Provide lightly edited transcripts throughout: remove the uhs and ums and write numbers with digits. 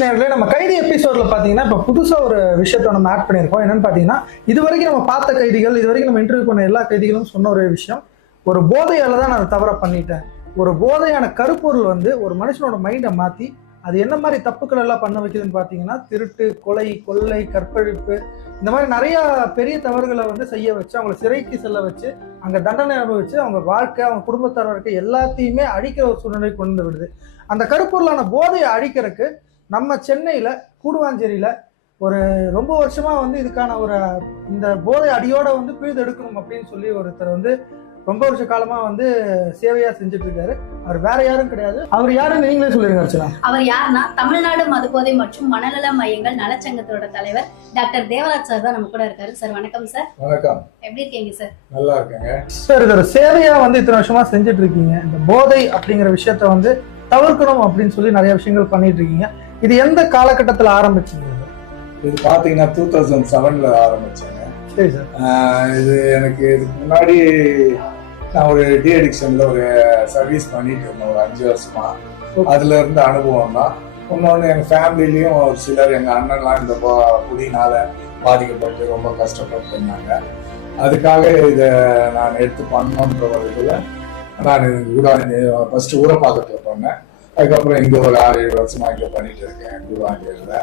நேயர்களே, நம்ம கைதி எபிசோட்ல பாத்தீங்கன்னா இப்ப புதுசா ஒரு விஷயத்த நம்ம ஆட் பண்ணியிருக்கோம். என்னன்னு பாத்தீங்கன்னா, இது வரைக்கும் நம்ம பார்த்த கைதிகள், இது வரைக்கும் நம்ம இன்டர்வியூ பண்ண எல்லா கைதிகளும் சொன்ன ஒரு விஷயம், ஒரு போதையால தான் நான் தவற பண்ணிட்டேன். ஒரு போதையான கருப்பொருள் வந்து ஒரு மனுஷனோட மைண்டை மாத்தி அது என்ன மாதிரி தப்புக்கள் எல்லாம் பண்ண வைக்குதுன்னு பாத்தீங்கன்னா, திருட்டு, கொலை, கொள்ளை, கற்பழிப்பு, இந்த மாதிரி நிறைய பெரிய தவறுகளை வந்து செய்ய வச்சு அவங்களை சிறைக்கு செல்ல வச்சு அங்க தண்டனை அனுபவிச்சு அவங்க வாழ்க்கை, அவங்க குடும்பத்தார் வாழ்க்கை எல்லாத்தையுமே அழிக்கிற ஒரு சூழ்நிலை கொண்டு விடுது. அந்த கருப்பொருளான போதையை அழிக்கிறதுக்கு நம்ம சென்னையில கூடுவாஞ்சேரியில ஒரு ரொம்ப வருஷமா வந்து இதுக்கான ஒரு இந்த போதை அடியோட வந்து பிழுது எடுக்கணும் அப்படின்னு சொல்லி ஒருத்தர் வந்து ரொம்ப வருஷ காலமா வந்து சேவையா செஞ்சுட்டு இருக்காரு. அவர் வேற யாரும் கிடையாது. அவர் யாருன்னு நீங்களே சொல்லிருங்க அர்ச்சனா. அவர் யாருன்னா, தமிழ்நாடு மதுபோதை மற்றும் மனநல மையங்கள் நலச்சங்கத்தோட தலைவர் டாக்டர் தேவராஜ் சார் தான் நம்ம கூட இருக்காரு. சார் வணக்கம் சார். வணக்கம். எப்படி இருக்கீங்க சார்? நல்லா இருக்கேங்க சார். இது ஒரு சேவையா வந்து இத்தனை வருஷமா செஞ்சுட்டு இருக்கீங்க. இந்த போதை அப்படிங்கிற விஷயத்த வந்து தவிர்க்கணும் அப்படின்னு சொல்லி நிறைய விஷயங்கள் பண்ணிட்டு இருக்கீங்க. இது எந்த காலகட்டத்தில் ஆரம்பிச்சீங்க? இது பாத்தீங்கன்னா 2007ல ஆரம்பிச்சேங்க. சரி சார். இது எனக்கு இதுக்கு முன்னாடி நான் ஒரு டி அடிக்ஷன்ல ஒரு சர்வீஸ் பண்ணிட்டு இருந்தேன் ஒரு 5 வருஷமா. அதுல இருந்த அனுபவம் தான். இன்னொன்று எங்க ஃபேமிலிலையும் ஒரு சிலர், எங்க அண்ணன்லாம் இந்த குடினால பாதிக்கப்பட்டு ரொம்ப கஷ்டப்பட்டு இருந்தாங்க. அதுக்காக இதை நான் எடுத்து பண்ணணுன்ற ஒரு இதுல நான் ஃபர்ஸ்ட் ஊரப்பாக்கத்தில் பண்ணேன். அதுக்கப்புறம் இங்க ஒரு 6-7 வருஷமா இங்க பண்ணிட்டு இருக்கேன் குருவாஞ்சேரியில.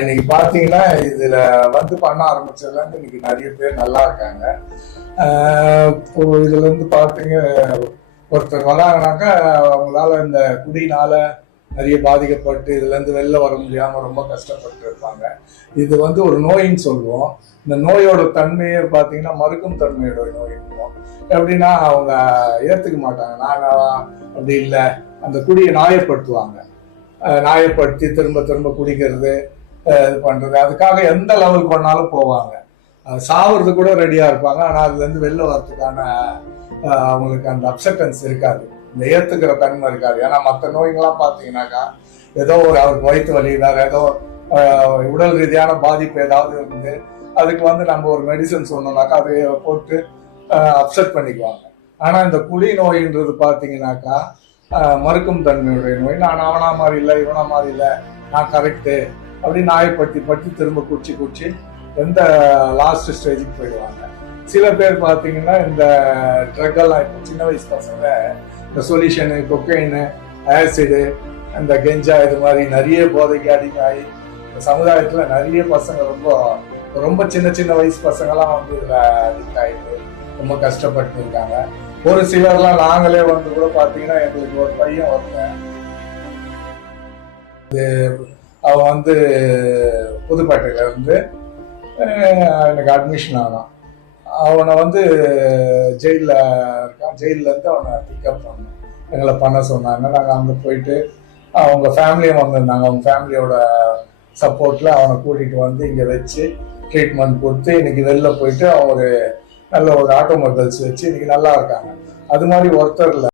இன்னைக்கு பாத்தீங்கன்னா இதுல வந்து பண்ண ஆரம்பிச்சதுல இருந்து இன்னைக்கு நிறைய பேர் நல்லா இருக்காங்க. இப்போ இதுல இருந்து பாத்தீங்க, ஒருத்தர் வராங்கனாக்கா அவங்களால இந்த குடினால நிறைய பாதிக்கப்பட்டு இதுல இருந்து வெளில வர முடியாம ரொம்ப கஷ்டப்பட்டு இருப்பாங்க. இது வந்து ஒரு நோயின்னு சொல்லுவோம். இந்த நோயோட தன்மையை பாத்தீங்கன்னா மறுக்கும் தன்மையோட நோய் இருக்கும். எப்படின்னா அவங்க ஏத்துக்க மாட்டாங்க. நாங்க அப்படி இல்லை, அந்த குடியை நியாயப்படுத்துவாங்க. நியாயப்படுத்தி திரும்ப திரும்ப குடிக்கிறது, இது பண்றது, அதுக்காக எந்த லெவல் பண்ணாலும் போவாங்க. சாவுறது கூட ரெடியா இருப்பாங்க. ஆனா அதுல இருந்து வெளில வர்றதுக்கான அவங்களுக்கு அந்த அப்செப்டன்ஸ் இருக்காது, இந்த ஏத்துக்கிற தன்மை இருக்காது. ஏன்னா மற்ற நோய்கள்லாம் பாத்தீங்கன்னாக்கா ஏதோ ஒரு அவருக்கு வயிற்று வலி, வேற ஏதோ உடல் ரீதியான பாதிப்பு ஏதாவது இருந்து அதுக்கு வந்து நம்ம ஒரு மெடிசன் சொன்னோம்னாக்கா அதை போட்டு அப்செட் பண்ணிக்குவாங்க. ஆனா இந்த குடி நோயின்றது பாத்தீங்கன்னாக்கா மறுக்கும் தன்மையுடைய நோய். நான் அவனா மாதிரி இல்லை, இவனா மாதிரி இல்லை, நான் கரெக்டு அப்படின்னு நியாயப்படுத்தி திரும்ப குடிச்சு எந்த லாஸ்ட் ஸ்டேஜுக்கு போயிடுவாங்க. சில பேர் பார்த்தீங்கன்னா இந்த ட்ரக் எல்லாம் இப்போ சின்ன வயசு பசங்க இந்த சொல்யூஷனு, கொக்கைனு, ஆசிடு, இந்த கெஞ்சா, இது மாதிரி நிறைய போதைக்கு அடிமையாகி சமுதாயத்துல நிறைய பசங்க ரொம்ப சின்ன வயசு பசங்கெல்லாம் வந்து இதுல அடிக்ட் ஆகிட்டு ரொம்ப கஷ்டப்பட்டு இருக்காங்க. ஒரு சிலர்லாம் நாங்களே வந்து கூட பாத்தீங்கன்னா, எங்களுக்கு ஒரு பையன் வந்தேன், அவன் வந்து புதுப்பேட்டையில இருந்து எனக்கு அட்மிஷன் ஆனான். அவனை வந்து ஜெயிலில் இருக்கான். ஜெயிலில் இருந்து அவனை பிக்கப் பண்ணோம், எங்களை பண்ண சொன்னாங்க. நாங்கள் அங்கே போயிட்டு அவங்க ஃபேமிலியும் வந்திருந்தாங்க. அவங்க ஃபேமிலியோட சப்போர்ட்ல அவனை கூட்டிட்டு வந்து இங்கே வச்சு ட்ரீட்மெண்ட் கொடுத்து இன்னைக்கு வெளில போயிட்டு அவன் ஒரு நல்ல ஒரு ஆட்டோமொபைல்ஸ் வச்சு இன்னைக்கு நல்லா இருக்காங்க. அது மாதிரி ஒருத்தர் இல்லை.